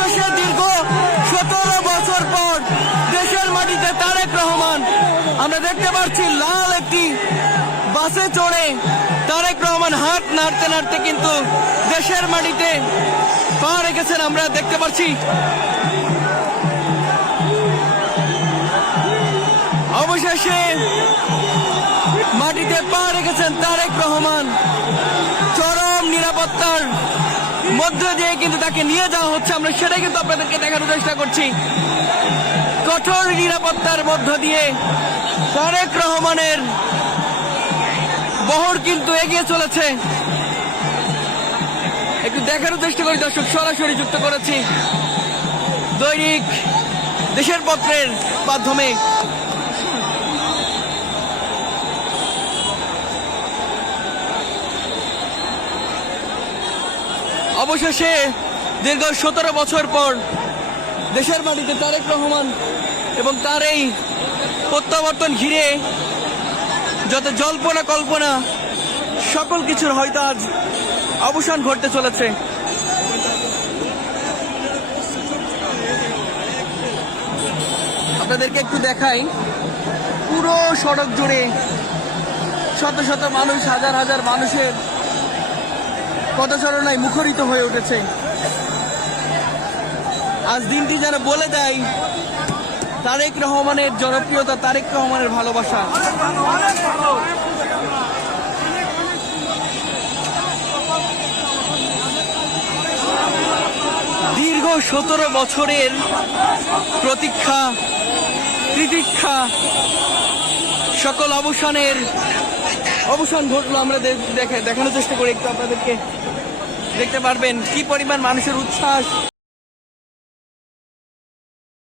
অবশেষে দীর্ঘ 17 বছর পর দেশের মাটিতে তারেক রহমান, আমরা দেখতে পাচ্ছি লাল একটি বাসে চড়ে তারেক রহমান হাত নাড়তে নাড়তে কিন্তু দেশের মাটিতে পা রেখেছেন, আমরা দেখতে পাচ্ছি। অবশেষে মাটিতে পা রেখেছেন তারেক রহমান। চরম নিরাপত্তার মধ্য দিয়ে কিন্তু তাকে নিয়ে যাওয়া হচ্ছে, আমরা সেটাই কিন্তু আপনাদেরকে দেখানোর চেষ্টা করছি। কঠোর নিরাপত্তার মধ্য দিয়ে তারেক রহমানের বহর কিন্তু এগিয়ে চলেছে। একটু দেখানোর চেষ্টা করি দর্শক, সরাসরি যুক্ত করেছি দৈনিক দেশের পত্রের মাধ্যমে। অবশেষে দীর্ঘ 17 বছর পর দেশের মাটিতে তারেক রহমান এবং তার এই প্রত্যাবর্তন ঘিরে যত জল্পনা কল্পনা সকল কিছুর হয়তো আজ অবসান ঘটতে চলেছে। আপনাদেরকে একটু দেখাই, পুরো সড়ক জুড়ে শত শত মানুষ, হাজার হাজার মানুষের পদচারণায় মুখরিত হয়ে উঠেছে। আজ দিনটি যেন বলে দেয় তারেক রহমানের জনপ্রিয়তা, তারেক রহমানের ভালোবাসা। দীর্ঘ 17 বছরের প্রতীক্ষা, তিতিক্ষা, সকল অবসান ঘটলো। আমরা দেখানোর চেষ্টা করি একটু আপনাদেরকে, দেখতে পারবেন কি পরিমাণ মানুষের উচ্ছ্বাস।